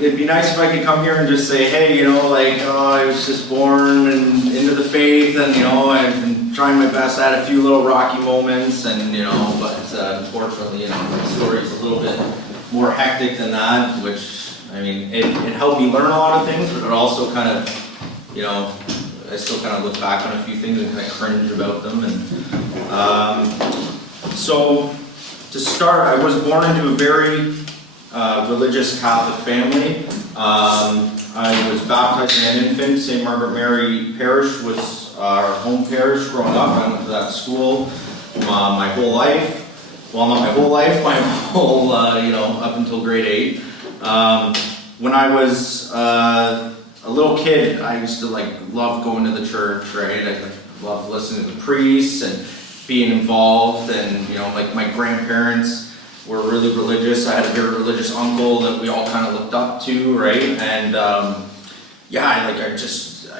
it'd be nice if I could come here and just say, hey, like, oh, I was just born and into the faith, and I've been trying my best. I had a few little rocky moments, and but unfortunately, my story is a little bit more hectic than that. Which, I mean, it helped me learn a lot of things, but it also kind of, I still kind of look back on a few things and kind of cringe about them. And so, to start, I was born into a very religious Catholic family. I was baptized as an infant. St. Margaret Mary Parish was our home parish growing up. I went to that school my whole life. Well, not my whole life, my whole, up until grade 8. When I was a little kid, I used to love going to the church, right? I loved listening to the priests and being involved, and my grandparents were really religious. I had a very religious uncle that we all kind of looked up to, right? And I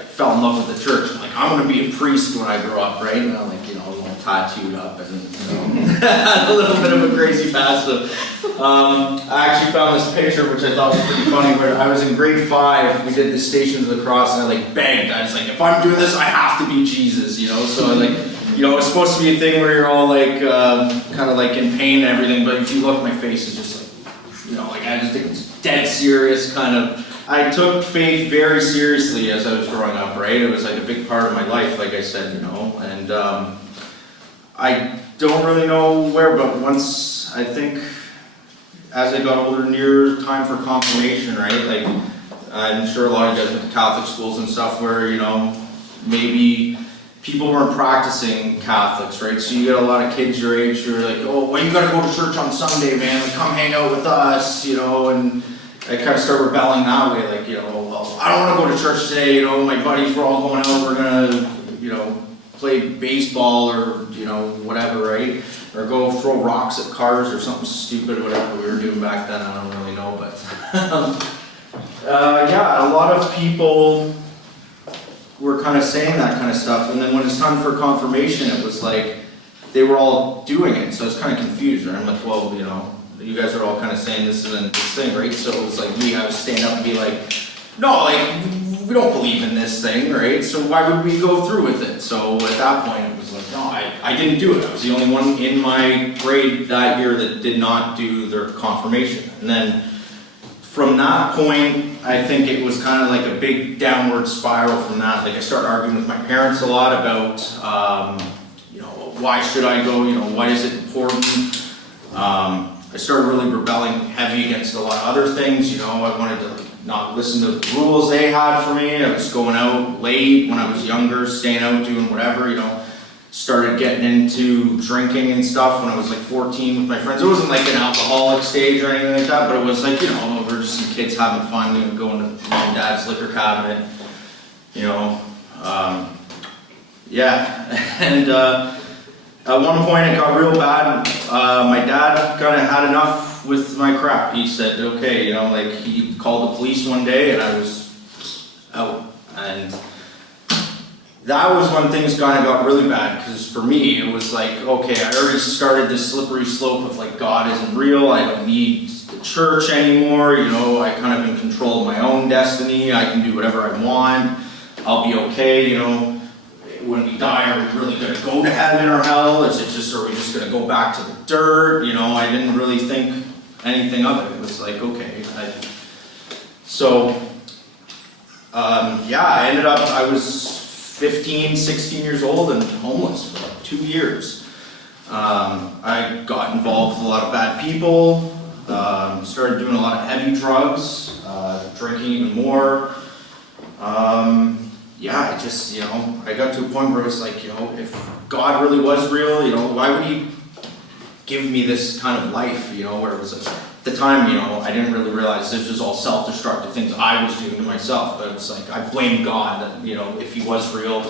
fell in love with the church. I'm going to be a priest when I grow up, right? And I'm all tattooed up and a little bit of a crazy past. So, I actually found this picture, which I thought was pretty funny, where I was in grade 5. We did the Stations of the Cross, and I begged. I was like, if I'm doing this, I have to be Jesus, So I it's supposed to be a thing where you're all kind of in pain and everything, but if you look, my face is just I just think it's dead serious kind of. I took faith very seriously as I was growing up, right? It was a big part of my life, like I said, and I don't really know where, but once, I think, as I got older, near time for confirmation, right? I'm sure a lot of you guys went to Catholic schools and stuff where, maybe people weren't practicing Catholics, right? So you get a lot of kids your age who are like, oh, well, you gotta go to church on Sunday, man. Come hang out with us, and I kind of start rebelling that way, well, I don't want to go to church today, my buddies were all going out, we're gonna, play baseball or, whatever, right? Or go throw rocks at cars or something stupid, whatever we were doing back then, I don't really know, but a lot of people were kind of saying that kind of stuff, and then when it's time for confirmation, it was they were all doing it, so I was kind of confused, right? I'm well, you guys are all kind of saying this isn't this thing, right? So it was me, I would stand up and be no, we don't believe in this thing, right? So why would we go through with it? So at that point, it was no, I didn't do it. I was the only one in my grade that year that did not do their confirmation. And then from that point, I think it was kind of a big downward spiral from that. I started arguing with my parents a lot about, why should I go? Why is it important? I started really rebelling heavy against a lot of other things. I wanted to not listen to the rules they had for me. I was going out late when I was younger, staying out, doing whatever, Started getting into drinking and stuff when I was 14 with my friends. It wasn't an alcoholic stage or anything like that, but it was we're just some kids having fun, going to mom and dad's liquor cabinet, And at one point it got real bad. My dad kind of had enough with my crap. He said, okay, he called the police one day and I was out. And that was when things kind of got really bad, because for me it was okay, I already started this slippery slope of God isn't real, I don't need the church anymore, I kind of in control of my own destiny, I can do whatever I want, I'll be okay, when we die, are we really going to go to heaven or hell? Are we just going to go back to the dirt? I didn't really think anything of it. It was okay. I ended up, I was 15, 16 years old and homeless for 2 years. I got involved with a lot of bad people, started doing a lot of heavy drugs, drinking even more. I just, I got to a point where it was if God really was real, why would he give me this kind of life, where it was at the time, I didn't really realize this was all self-destructive things I was doing to myself, but it's I blamed God that, if he was real,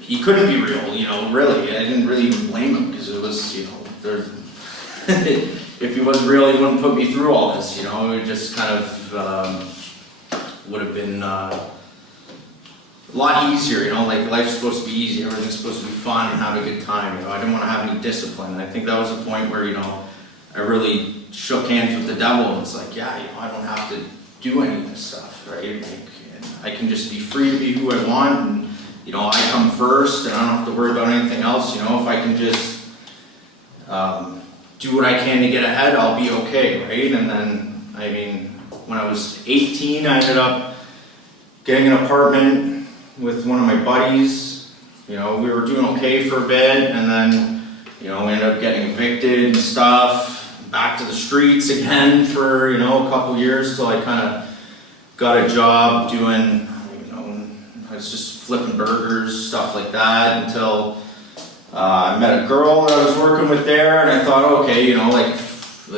he couldn't be real, really. I didn't really even blame him, because it was, if he was real, he wouldn't put me through all this, it just kind of would have been a lot easier, life's supposed to be easy, everything's supposed to be fun and have a good time, I didn't want to have any discipline. And I think that was a point where, I really shook hands with the devil, and it's like, yeah, I don't have to do any of this stuff, right? Like, I can just be free to be who I want, and I come first, and I don't have to worry about anything else. If I can just do what I can to get ahead, I'll be okay, right? And then, when I was 18, I ended up getting an apartment with one of my buddies. We were doing okay for a bit, and then, we ended up getting evicted and stuff. Back to the streets again for, a couple years till I kind of got a job doing, I was just flipping burgers, stuff like that, until I met a girl that I was working with there, and I thought, okay, like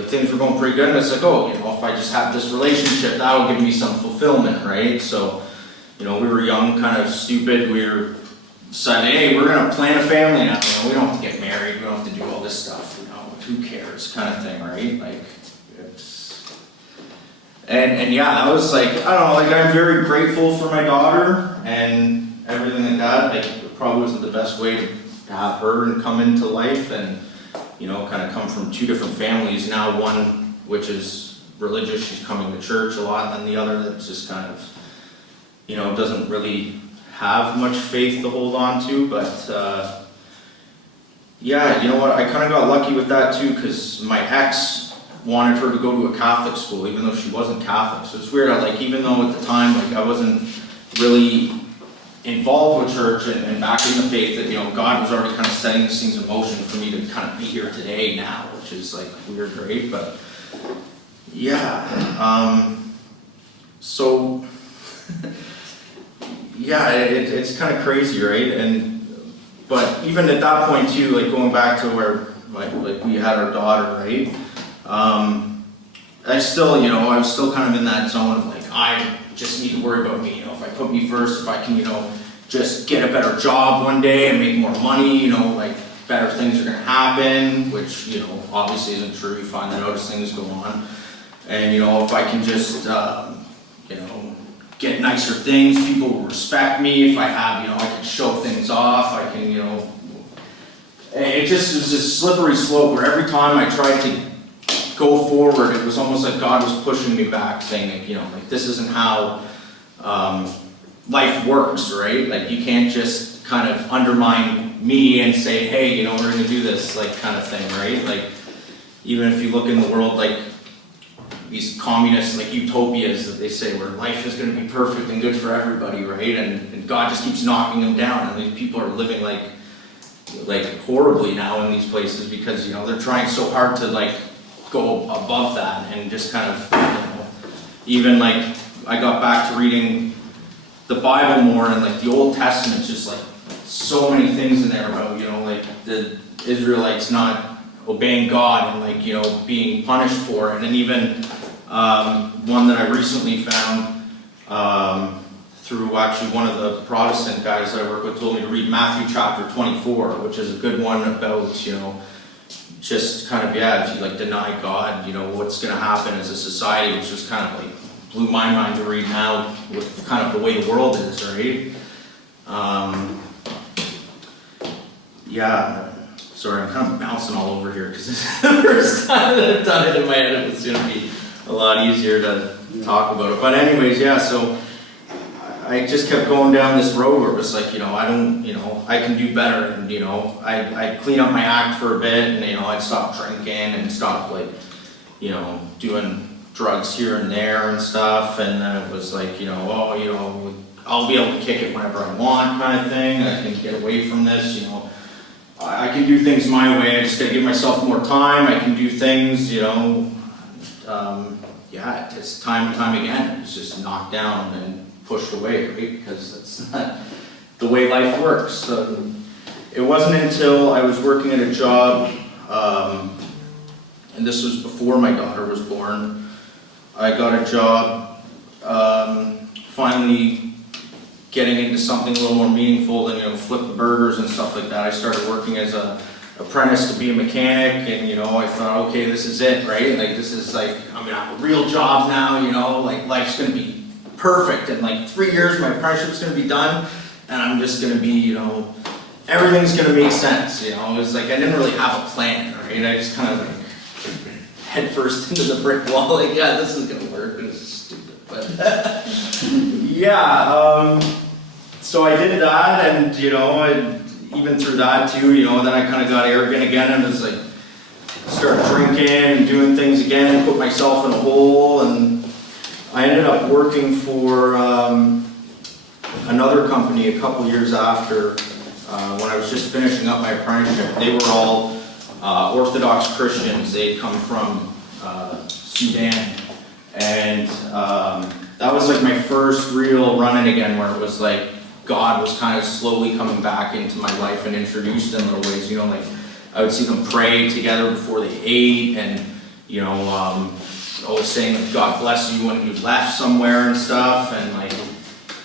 things were going pretty good, and it's like, oh, if I just have this relationship, that'll give me some fulfillment, right? So, we were young, kind of stupid. We were deciding, hey, we're gonna plan a family now. We don't have to get married. We don't have to do all this stuff. Who cares, kind of thing, right? Like, it's and yeah, that was like, I don't know, like I'm very grateful for my daughter and everything like that. Like, it probably wasn't the best way to have her and come into life, and kind of come from two different families. Now one which is religious, she's coming to church a lot, and then the other that's just kind of, doesn't really have much faith to hold on to. But yeah, you know what, I kind of got lucky with that too, because my ex wanted her to go to a Catholic school, even though she wasn't Catholic. So it's weird, even though at the time, I wasn't really involved with church and back in the faith, that, God was already kind of setting these things in motion for me to kind of be here today now, which is like weird, great. But yeah, so yeah, it's kind of crazy, right? But even at that point too, like going back to where like we had our daughter, right? I still, I was still kind of in that zone of like, I just need to worry about me. If I put me first, if I can, just get a better job one day and make more money, like better things are gonna happen, which, obviously isn't true. You find that out as things go on. And, if I can just, get nicer things, people will respect me. If I have, I can show things off, I can, it just was this slippery slope where every time I tried to go forward, it was almost like God was pushing me back, saying, like this isn't how life works, right? Like you can't just kind of undermine me and say, hey, we're going to do this, like kind of thing, right? Like even if you look in the world, like these communist like utopias that they say where life is going to be perfect and good for everybody, right? And God just keeps knocking them down, and these people are living like horribly now in these places because they're trying so hard to like go above that and just kind of even like I got back to reading the Bible more, and like the Old Testament's just like so many things in there about like the Israelites not obeying God and like being punished for it. And even one that I recently found through actually one of the Protestant guys that I work with told me to read Matthew chapter 24, which is a good one about just kind of, yeah, if you like deny God, what's going to happen as a society, which just kind of like blew my mind to read now with kind of the way the world is, right? Yeah. Sorry, I'm kind of bouncing all over here because this is the first time that I've done it in my head. It was going to be a lot easier to talk about it. But anyways, yeah, so I just kept going down this road where it was like, I can do better. And, I'd clean up my act for a bit, and, I'd stop drinking and stop, like, doing drugs here and there and stuff. And then it was like, I'll be able to kick it whenever I want kind of thing. I can get away from this, I can do things my way. I just gotta give myself more time. I can do things, yeah, it's time and time again. It's just knocked down and pushed away, right? Because that's not the way life works. So it wasn't until I was working at a job, and this was before my daughter was born. I got a job, finally getting into something a little more meaningful than, flipping burgers and stuff like that. I started working as an apprentice to be a mechanic, and, I thought, okay, this is it, right? Like, this is like, I'm gonna have a real job now, like, life's gonna be perfect. In like 3 years, my apprenticeship's gonna be done, and I'm just gonna be, everything's gonna make sense, It was like, I didn't really have a plan, right? I just kind of like, head first into the brick wall, like, yeah, this is gonna work, this is stupid, but, yeah, so I did that, and, you know, even through that too, you know, then I kind of got arrogant again, and was like, started drinking and doing things again, put myself in a hole, and I ended up working for another company a couple years after, when I was just finishing up my apprenticeship. They were all Orthodox Christians. They'd come from Sudan, and that was like my first real run-in again, where it was like God was kind of slowly coming back into my life and introduced in little ways, you know, like I would see them pray together before they ate, and, you know, always saying that God bless you when you left somewhere and stuff, and like,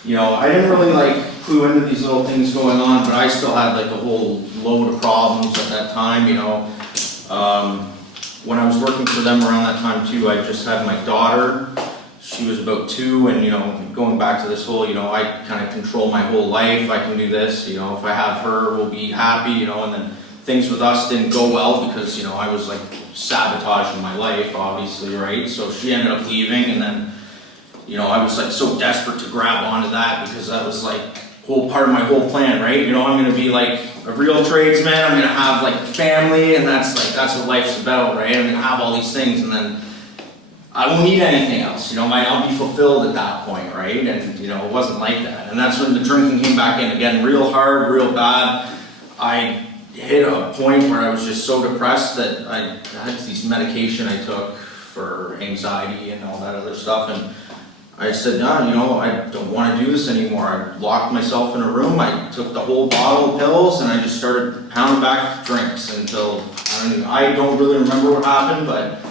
you know, I didn't really like clue into these little things going on, but I still had like a whole load of problems at that time, you know. When I was working for them around that time too, I just had my daughter. She was about 2, and, you know, going back to this whole, you know, I kind of control my whole life, I can do this, you know, if I have her, we'll be happy, you know, and then things with us didn't go well because, you know, I was like sabotaging my life, obviously, right? So she ended up leaving, and then, you know, I was like so desperate to grab onto that because that was like whole part of my whole plan, right? You know, I'm gonna be like a real tradesman, I'm gonna have like a family, and that's what life's about, right? I'm gonna have all these things, and then I won't need anything else, you know, I'll be fulfilled at that point, right? And, you know, it wasn't like that. And that's when the drinking came back in again, real hard, real bad. I hit a point where I was just so depressed that I had these medication I took for anxiety and all that other stuff, and I said, no, you know, I don't want to do this anymore. I locked myself in a room, I took the whole bottle of pills, and I just started pounding back drinks until, I don't really remember what happened, but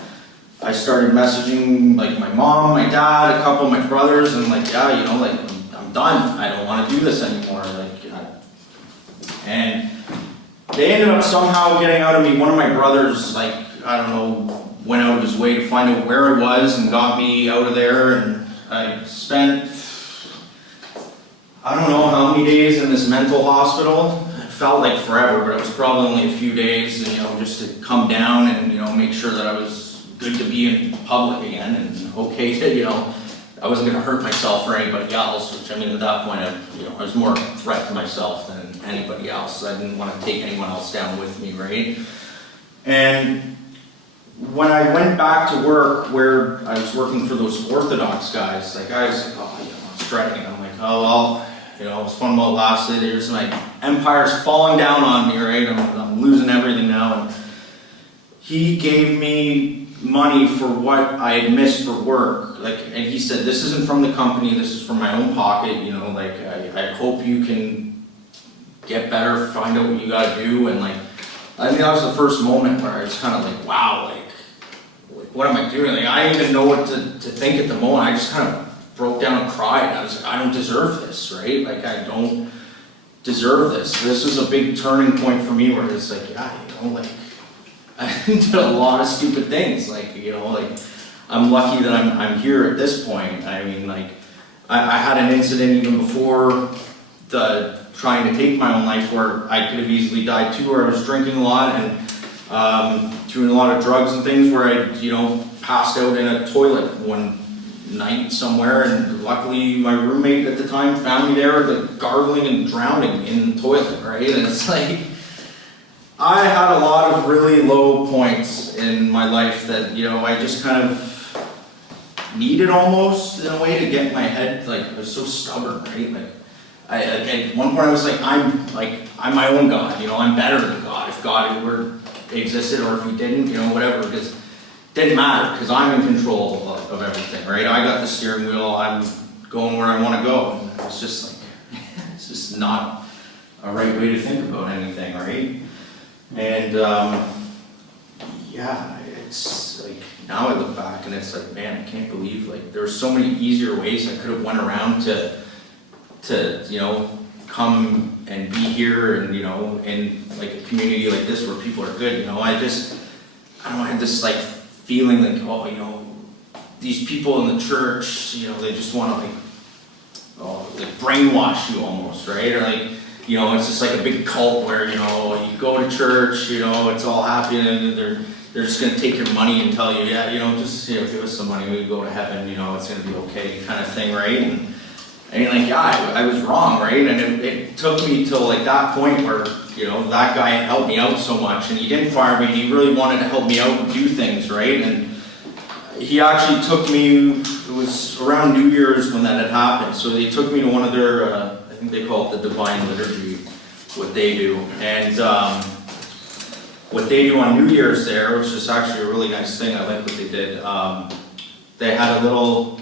I started messaging like my mom, my dad, a couple of my brothers, and like, yeah, you know, like, I'm done. I don't want to do this anymore. Like, and they ended up somehow getting out of me. One of my brothers, like, I don't know, went out of his way to find out where I was and got me out of there, and I spent, I don't know how many days in this mental hospital. It felt like forever, but it was probably only a few days, and, you know, just to come down and, you know, make sure that I was good to be in public again, and okay to, you know, I wasn't going to hurt myself or anybody else, which, I mean, at that point, I was more a threat to myself than anybody else. I didn't want to take anyone else down with me, right? And when I went back to work, where I was working for those Orthodox guys, like, I was like, oh, you know, I was dreading it. I'm like, oh, well, you know, it was fun while it lasted. Here's my empire's falling down on me, right? I'm losing everything now. And he gave me money for what I had missed for work, like, and he said, this isn't from the company, this is from my own pocket, you know, like, I hope you can get better, find out what you gotta do, and like, I think that was the first moment where I was kind of like, wow, like, what am I doing? Like, I didn't even know what to think at the moment. I just kind of broke down and cried. I was like, I don't deserve this, right? Like, I don't deserve this. This was a big turning point for me, where it's like, yeah, you know, like, I did a lot of stupid things, like, you know, like, I'm lucky that I'm here at this point. I mean, like, I had an incident even before trying to take my own life, where I could have easily died too, where I was drinking a lot and doing a lot of drugs and things, where I, you know, passed out in a toilet one night somewhere, and luckily my roommate at the time found me there, like, gargling and drowning in the toilet, right? And it's like, I had a lot of really low points in my life that, you know, I just kind of needed almost, in a way, to get my head, like, I was so stubborn, right? Like, at one point I was like, I'm my own God, you know, I'm better than God. If God were existed, or if he didn't, you know, whatever, because it didn't matter, because I'm in control of everything, right? I got the steering wheel, I'm going where I want to go. And it's just like, it's just not a right way to think about anything, right? And yeah, it's like, now I look back and it's like, man, I can't believe, like, there were so many easier ways I could have went around to you know, come and be here, and, you know, in like a community like this where people are good, you know. I don't know, I had this like feeling like, oh, you know, these people in the church, you know, they just want to like brainwash you almost, right? Or like, you know, it's just like a big cult where, you know, you go to church, you know, it's all happy, and they're just going to take your money and tell you, yeah, just give us some money, we go to heaven, it's going to be okay, kind of thing, right? And like, yeah, I was wrong, right? And it took me till like that point where, that guy helped me out so much, and he didn't fire me, he really wanted to help me out and do things, right? And he actually took me, it was around New Year's when that had happened, so they took me to one of their, I think they call it the Divine Liturgy, what they do. And what they do on New Year's there, which is actually a really nice thing, I like what they did, they had a little,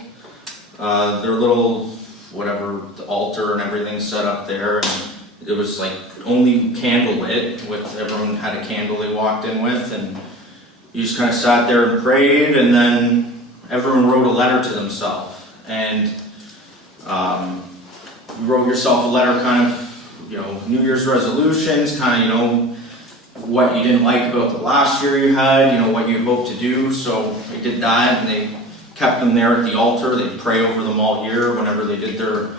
their little, whatever, the altar and everything set up there, and it was like only candle lit, with everyone had a candle they walked in with, and you just kind of sat there and prayed, and then everyone wrote a letter to themselves, and you wrote yourself a letter, kind of, New Year's resolutions, kind of, what you didn't like about the last year you had, what you hoped to do. So they did that, and they kept them there at the altar. They'd pray over them all year whenever they did their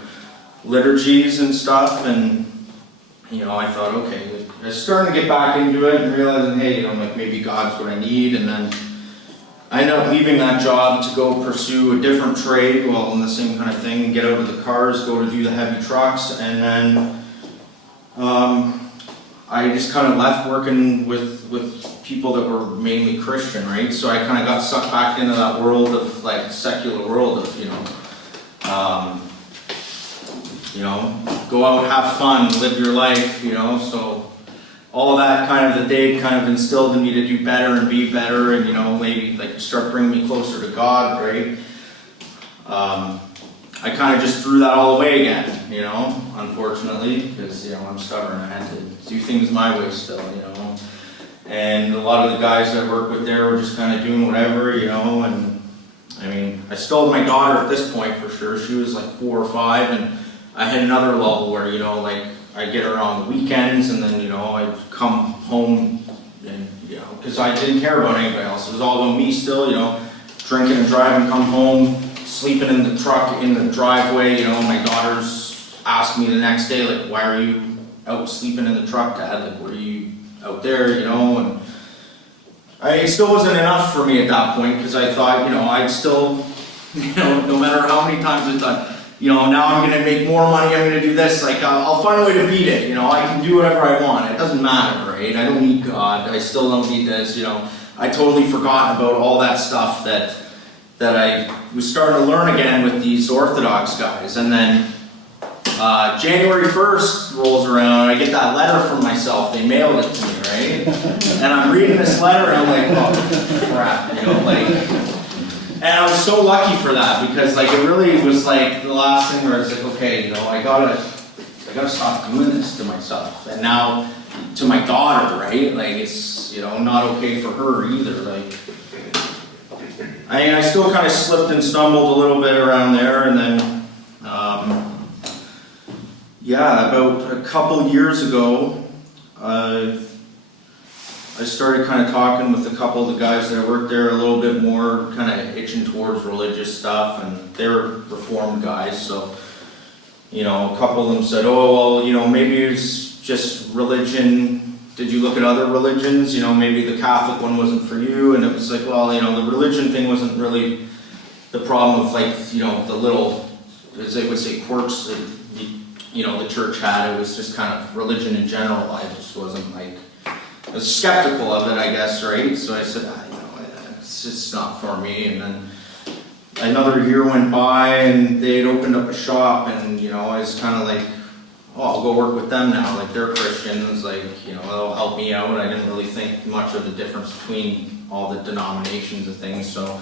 liturgies and stuff, and I thought, okay, I was starting to get back into it and realizing, hey, like maybe God's what I need, and then I ended up leaving that job to go pursue a different trade, well, in the same kind of thing, get out of the cars, go to do the heavy trucks, and then I just kind of left working with people that were mainly Christian, right? So I kind of got sucked back into that world of, like, secular world of, go out, have fun, live your life, so all of that kind of that they kind of instilled in me to do better and be better, and maybe like start bringing me closer to God, right? I kind of just threw that all away again, unfortunately, because I'm stubborn. I had to do things my way still, and a lot of the guys that I work with there were just kind of doing whatever, and I mean, I still had my daughter at this point for sure. She was like 4 or 5, and I had another level where, like, I'd get her on the weekends, and then, I'd come home, and, because I didn't care about anybody else. It was all about me still, drinking and driving, come home, sleeping in the truck, in the driveway, my daughters asked me the next day, like, why are you out sleeping in the truck, Dad? Like, what are you out there, and it still wasn't enough for me at that point, because I thought, I'd still, no matter how many times I thought, now I'm going to make more money, I'm going to do this, like, I'll find a way to beat it, I can do whatever I want, it doesn't matter, right? I don't need God, I still don't need this, I totally forgotten about all that stuff that I was starting to learn again with these Orthodox guys, and then January 1st rolls around, and I get that letter from myself, they mailed it to me, right? And I'm reading this letter, and I'm like, oh, crap, and I was so lucky for that, because like it really was like the last thing where it's like, okay, I gotta stop doing this to myself, and now to my daughter, right? Like it's not okay for her either. Like I still kind of slipped and stumbled a little bit around there, and then about a couple years ago, I started kind of talking with a couple of the guys that I worked there a little bit more, kind of itching towards religious stuff, and they were Reformed guys, so, a couple of them said, oh, well, maybe it's just religion. Did you look at other religions? Maybe the Catholic one wasn't for you, and it was like, well, the religion thing wasn't really the problem with, like, the little, as they would say, quirks that, the church had. It was just kind of religion in general. I just wasn't, like, I was skeptical of it, I guess, right? So I said, it's just not for me. And then another year went by, and they had opened up a shop, and, I was kind of like, oh, I'll go work with them now. Like, they're Christians, like, they'll help me out. I didn't really think much of the difference between all the denominations and things. So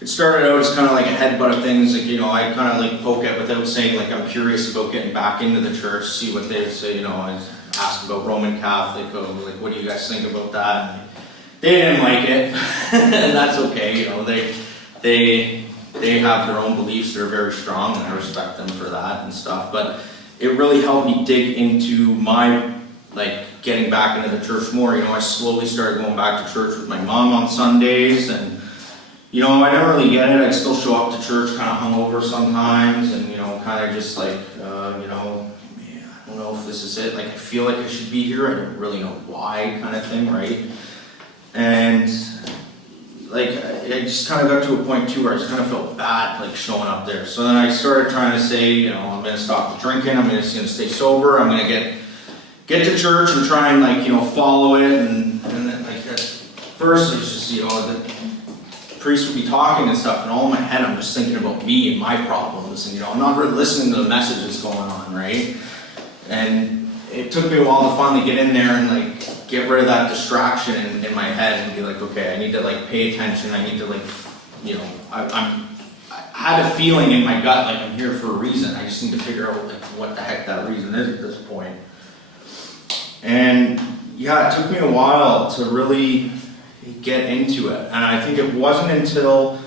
it started out as kind of like a headbutt of things. Like, I kind of like poke at without saying, like, I'm curious about getting back into the church, see what they say, I asked about Roman Catholic, like, what do you guys think about that? And they didn't like it, and that's okay, they have their own beliefs that are very strong, and I respect them for that and stuff, but it really helped me dig into my, like, getting back into the church more. I slowly started going back to church with my mom on Sundays, and I never really get it. I'd still show up to church kind of hungover sometimes, and kind of just like, I don't know if this is it, like I feel like I should be here, I don't really know why, kind of thing, right? And like, I just kind of got to a point too where I just kind of felt bad, like, showing up there. So then I started trying to say, you know, I'm gonna stop the drinking, I'm just gonna stay sober, I'm gonna get to church and try and, like, you know, follow it, and then, like, at first it was just, you know, the priest would be talking and stuff, and all in my head I'm just thinking about me and my problems, and, you know, I'm not really listening to the messages going on, right? And it took me a while to finally get in there and, like, get rid of that distraction in my head and be like, okay, I need to, like, pay attention, I need to, like, you know, I had a feeling in my gut, like, I'm here for a reason, I just need to figure out, like, what the heck that reason is at this point. And yeah, it took me a while to really get into it, and I think it wasn't until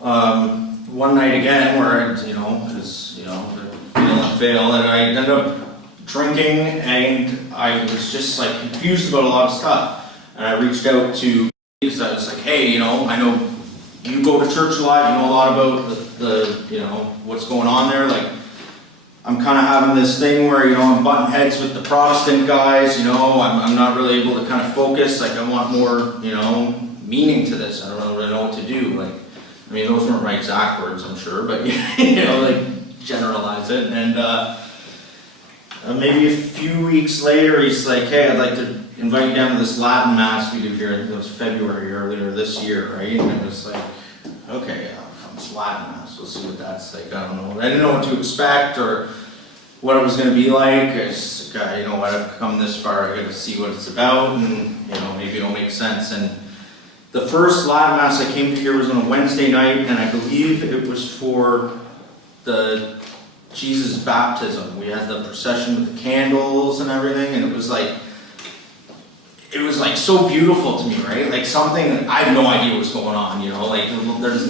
one night again where, you know, because, you know, fail and fail, and I ended up drinking, and I was just, like, confused about a lot of stuff, and I reached out to, because I was like, hey, you know, I know you go to church a lot, you know a lot about the you know, what's going on there, like, I'm kind of having this thing where, you know, I'm butting heads with the Protestant guys, you know, I'm not really able to kind of focus, like, I want more, you know, meaning to this, I don't really know what to do, like, I mean, those weren't my exact words, I'm sure, but, you know, like, generalize it, and maybe a few weeks later, he's like, hey, I'd like to invite you down to this Latin Mass we do here, I think it was February earlier this year, right, and it was like, okay, it's Latin Mass, we'll see what that's like, I don't know, I didn't know what to expect, or what it was going to be like. I just, you know what, I've come this far, I got to see what it's about, and, you know, maybe it'll make sense. And the first Latin Mass I came to here was on a Wednesday night, and I believe it was for the Jesus baptism. We had the procession with the candles and everything, and it was like so beautiful to me, right? Like, something, I had no idea what was going on, you know, like, there's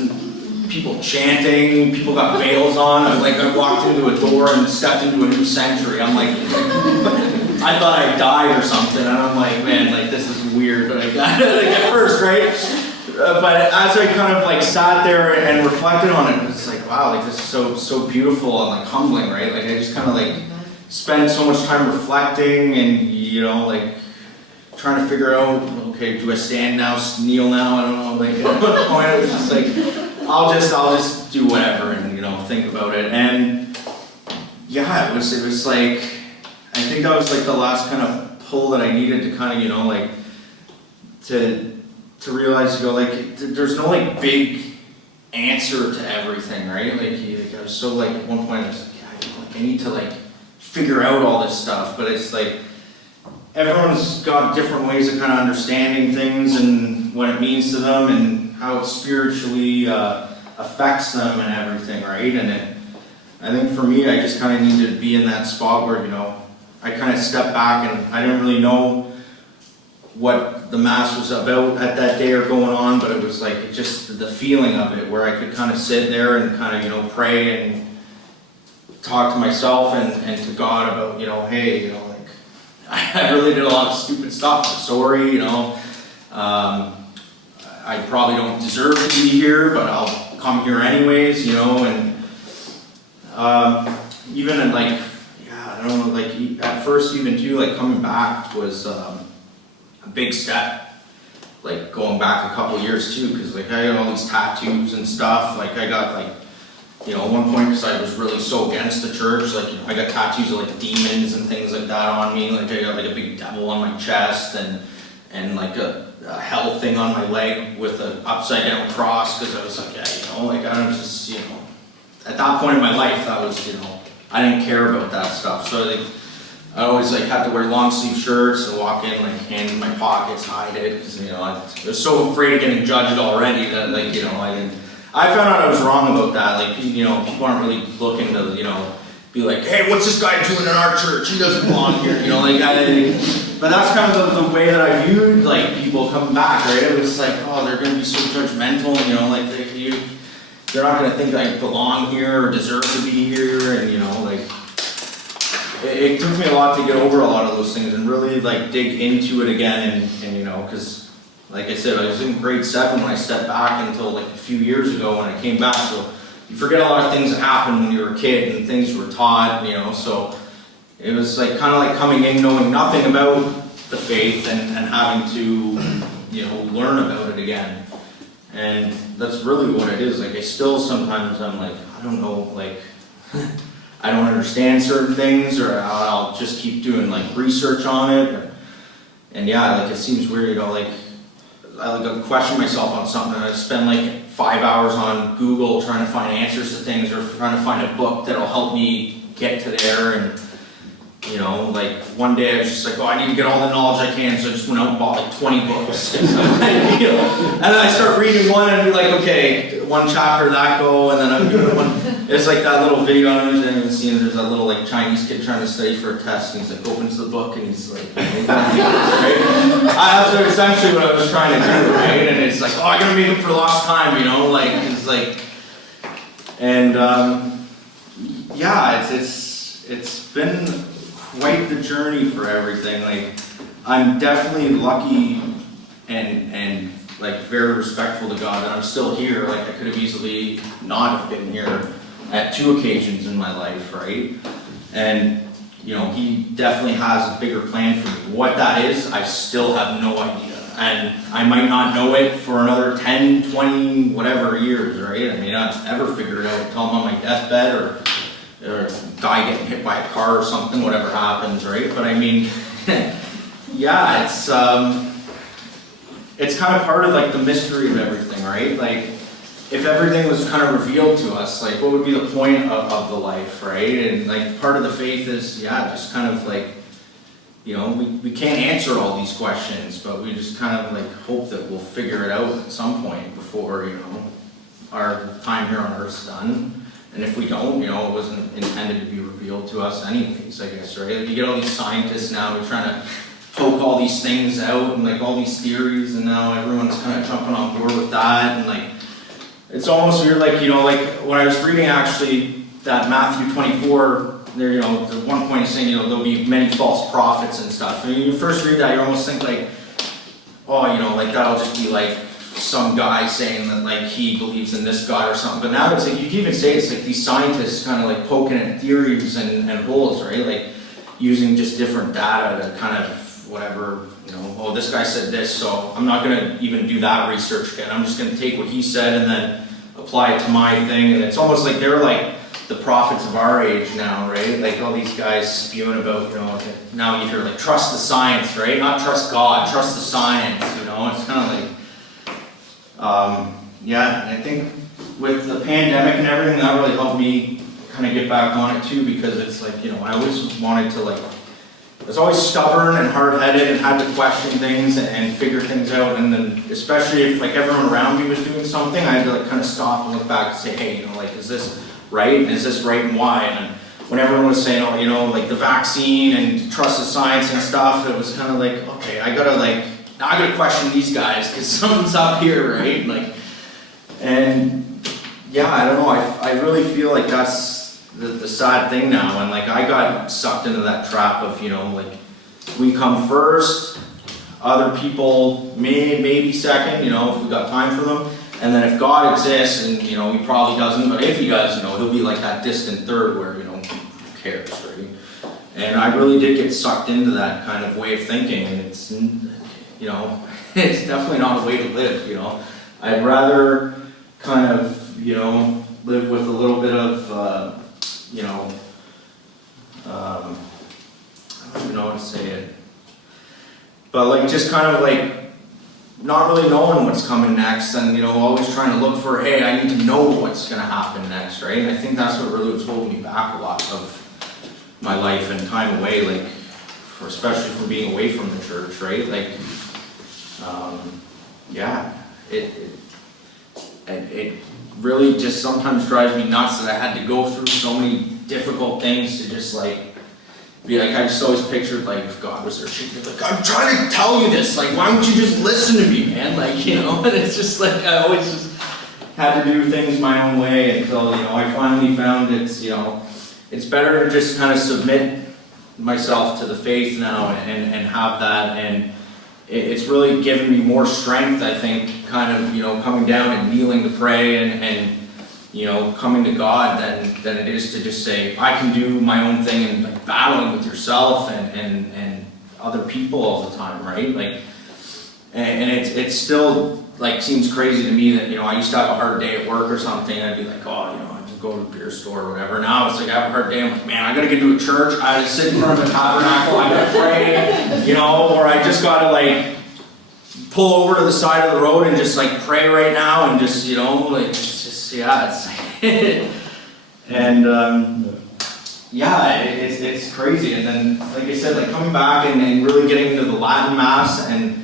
people chanting, people got veils on, I walked into a door and stepped into a new century, I'm like, I thought I died or something, and I'm like, man, like, this is weird, like, at first, right? But as I kind of, like, sat there and reflected on it, it's like, wow, like, this is so beautiful and, like, humbling, right? Like, I just kind of, like, spend so much time reflecting and, you know, like, trying to figure out, okay, do I stand now, kneel now, I don't know, like, at one point it was just like, I'll just do whatever and, you know, think about it. And yeah, it was like, I think that was, like, the last kind of pull that I needed to kind of, you know, like, to realize, you go, like, there's no, like, big answer to everything, right? Like I was so, like, at one point I was like, yeah, I need to, like, figure out all this stuff, but it's like, everyone's got different ways of kind of understanding things and what it means to them and how it spiritually affects them and everything, right? And I think for me, I just kind of needed to be in that spot where, you know, I kind of stepped back and I didn't really know what the Mass was about at that day or going on, but it was like, it just, the feeling of it, where I could kind of sit there and kind of, you know, pray and talk to myself and to God about, you know, hey, you know, like, I really did a lot of stupid stuff, sorry, you know, I probably don't deserve to be here, but I'll come here anyways, you know, and even in, like, yeah, I don't know, like, at first even too, like, coming back was a big step, like, going back a couple years too, because, like, I got all these tattoos and stuff, like, I got, like, you know, at one point, because I was really so against the church, like, you know, I got tattoos of, like, demons and things like that on me, like, I got, like, a big devil on my chest, and like, a hell thing on my leg with an upside down cross, because I was like, yeah, you know, like, I don't just, you know, at that point in my life, that was, you know, I didn't care about that stuff, so, like, I always, like, had to wear long sleeve shirts and walk in, like, hand in my pockets, hide it, because, you know, I was so afraid of getting judged already that, like, you know, I found out I was wrong about that, like, you know, people aren't really looking to, you know, be like, hey, what's this guy doing in our church, he doesn't belong here, you know, like, but that's kind of the way that I viewed, like, people coming back, right, it was like, oh, they're going to be so judgmental, you know, like, they're not going to think I belong here or deserve to be here, and, you know, like, it took me a lot to get over a lot of those things and really, like, dig into it again, and you know, because, like I said, I was in grade 7 when I stepped back until, like, a few years ago when I came back, so you forget a lot of things that happened when you were a kid and things you were taught, you know, so it was, like, kind of like coming in knowing nothing about the faith and having to, you know, learn about it again. And that's really what it is. Like, I still sometimes I'm like, I don't know, like, I don't understand certain things, or I'll just keep doing like research on it. And yeah, like it seems weird, you know, like I'll question myself on something and I spend like 5 hours on Google trying to find answers to things, or trying to find a book that'll help me get to there. And you know, like one day I was just like, oh, I need to get all the knowledge I can, so I just went out and bought like 20 books. And then I start reading one and be like, okay, one chapter that go, and then I'm doing one. It's like that little video, I don't know if you've seen, there's that little like Chinese kid trying to study for a test, and he's like opens the book and he's like, right? That's essentially what I was trying to do, right? And it's like, oh, I gotta make it for lost time, you know, like, it's like, and yeah, it's been quite the journey for everything. Like, I'm definitely lucky and like very respectful to God that I'm still here. Like, I could have easily not have been here at 2 occasions in my life, right? And you know, He definitely has a bigger plan for me. What that is, I still have no idea. And I might not know it for another 10, 20, whatever years, right? I may not ever figure it out until I'm on my deathbed, or die getting hit by a car or something, whatever happens, right? But I mean, yeah, it's kind of part of like the mystery of everything, right? Like, if everything was kind of revealed to us, like what would be the point of the life, right? And like part of the faith is, yeah, just kind of like, you know, we can't answer all these questions, but we just kind of like hope that we'll figure it out at some point before, you know, our time here on Earth's done. And if we don't, you know, it wasn't intended to be revealed to us anyways, I guess, right? Like, you get all these scientists now, they're trying to poke all these things out, and like all these theories, and now everyone's kind of jumping on board with that, and like, it's almost weird, like, you know, like when I was reading actually that Matthew 24, there, you know, at one point he's saying, you know, there'll be many false prophets and stuff. And when you first read that, you almost think like, oh, you know, like that'll just be like some guy saying that like he believes in this God or something. But now it's like, you can even say it's like these scientists kind of like poking at theories and holes, right? Like using just different data to kind of whatever, you know, oh, this guy said this, so I'm not going to even do that research again. I'm just going to take what he said and then apply it to my thing. And it's almost like they're like the prophets of our age now, right? Like all these guys spewing about, you know, now you hear like trust the science, right? Not trust God, trust the science, you know? It's kind of like, yeah, and I think with the pandemic and everything, that really helped me kind of get back on it too, because it's like, you know, I always wanted to like, I was always stubborn and hard-headed and had to question things and figure things out, and then especially if like everyone around me was doing something, I had to like kind of stop and look back and say, hey, you know, like, is this right? And is this right, and why? And when everyone was saying, oh, you know, like the vaccine and trust the science and stuff, it was kind of like, okay, I gotta question these guys because something's up here, right? Like, and yeah, I don't know, I really feel like that's the sad thing now, and like I got sucked into that trap of, you know, like we come first, other people maybe second, you know, if we got time for them, and then if God exists, and you know, he probably doesn't, but if he does, you know, he'll be like that distant third where, you know, who cares, right? And I really did get sucked into that kind of way of thinking, and it's, you know, it's definitely not a way to live, you know. I'd rather kind of, you know, live with a little bit of, you know, I don't even know how to say it, but like just kind of like not really knowing what's coming next, and you know, always trying to look for, hey, I need to know what's going to happen next, right? And I think that's what really was holding me back a lot of my life and time away, like, especially from being away from the church, right? Like, yeah, it really just sometimes drives me nuts that I had to go through so many difficult things to just like be like, I just always pictured like if God was there shaking, like, I'm trying to tell you this, like, why don't you just listen to me, man? Like, you know, and it's just like I always just had to do things my own way until, you know, I finally found it's, you know, it's better to just kind of submit myself to the faith now and have that, and it's really given me more strength, I think, kind of, you know, coming down and kneeling to pray and you know, coming to God than it is to just say, I can do my own thing, and like battling with yourself and other people all the time, right? Like, and it's still like seems crazy to me that, you know, I used to have a hard day at work or something, I'd be like, oh, you know, I just go to the beer store or whatever. Now it's like I have a hard day, I'm like, man, I gotta get to a church, I gotta sit in front of the tabernacle, I gotta pray, you know, or I just gotta like pull over to the side of the road and just like pray right now and just, you know, like, it's just, yeah, it's, and, yeah, it's crazy. And then, like I said, like coming back and really getting into the Latin Mass and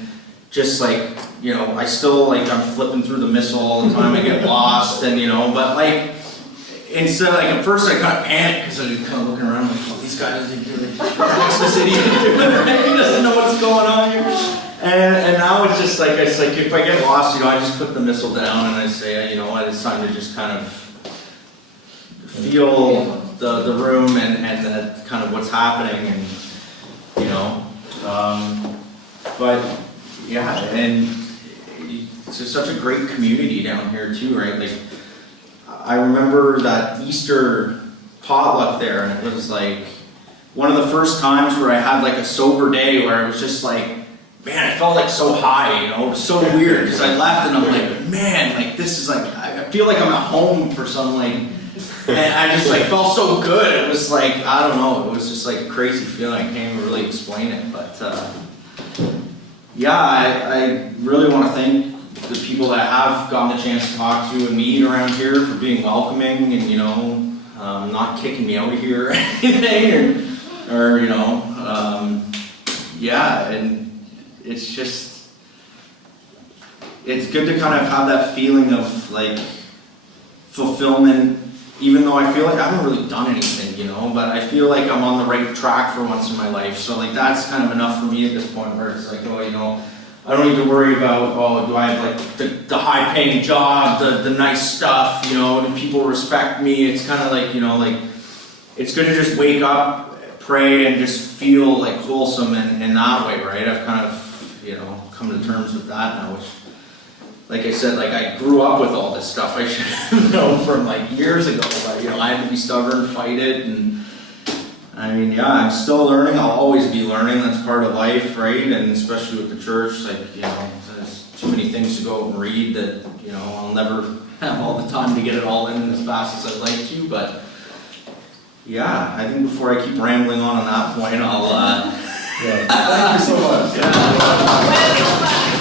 just like, you know, I still like, I'm flipping through the missal all the time, I get lost and, you know, but like, instead, like at first I kind of panicked because I was kind of looking around like, oh, these guys, what's this idiot doing? He doesn't know what's going on here. And now it's just like, it's like if I get lost, you know, I just put the missal down and I say, you know what, it's time to just kind of feel the room and the kind of what's happening and, you know, but yeah, and it's just such a great community down here too, right? Like, I remember that Easter potluck there, and it was like one of the first times where I had like a sober day where I was just like, man, I felt like so high, you know, it was so weird because I left and I'm like, man, like this is like, I feel like I'm at home for some like, and I just like felt so good. It was like, I don't know, it was just like a crazy feeling. I can't even really explain it, but yeah, I really want to thank the people that have gotten the chance to talk to and meet around here for being welcoming and, you know, not kicking me out of here or anything, or you know, yeah, and it's just, it's good to kind of have that feeling of like fulfillment, even though I feel like I haven't really done anything, you know, but I feel like I'm on the right track for once in my life. So like that's kind of enough for me at this point where it's like, oh, you know, I don't need to worry about, oh, do I have like the high paying job, the nice stuff, you know, do people respect me? It's kind of like, you know, like, it's good to just wake up, pray, and just feel like wholesome in that way, right? I've kind of, you know, come to terms with that now, which, like I said, like I grew up with all this stuff. I should have known from like years ago, but you know, I had to be stubborn, fight it, and I mean, yeah, I'm still learning. I'll always be learning. That's part of life, right? And especially with the church, like, you know, there's too many things to go out and read that, you know, I'll never have all the time to get it all in as fast as I'd like to, but yeah, I think before I keep rambling on that point, I'll, yeah. Thank you so much. Yeah.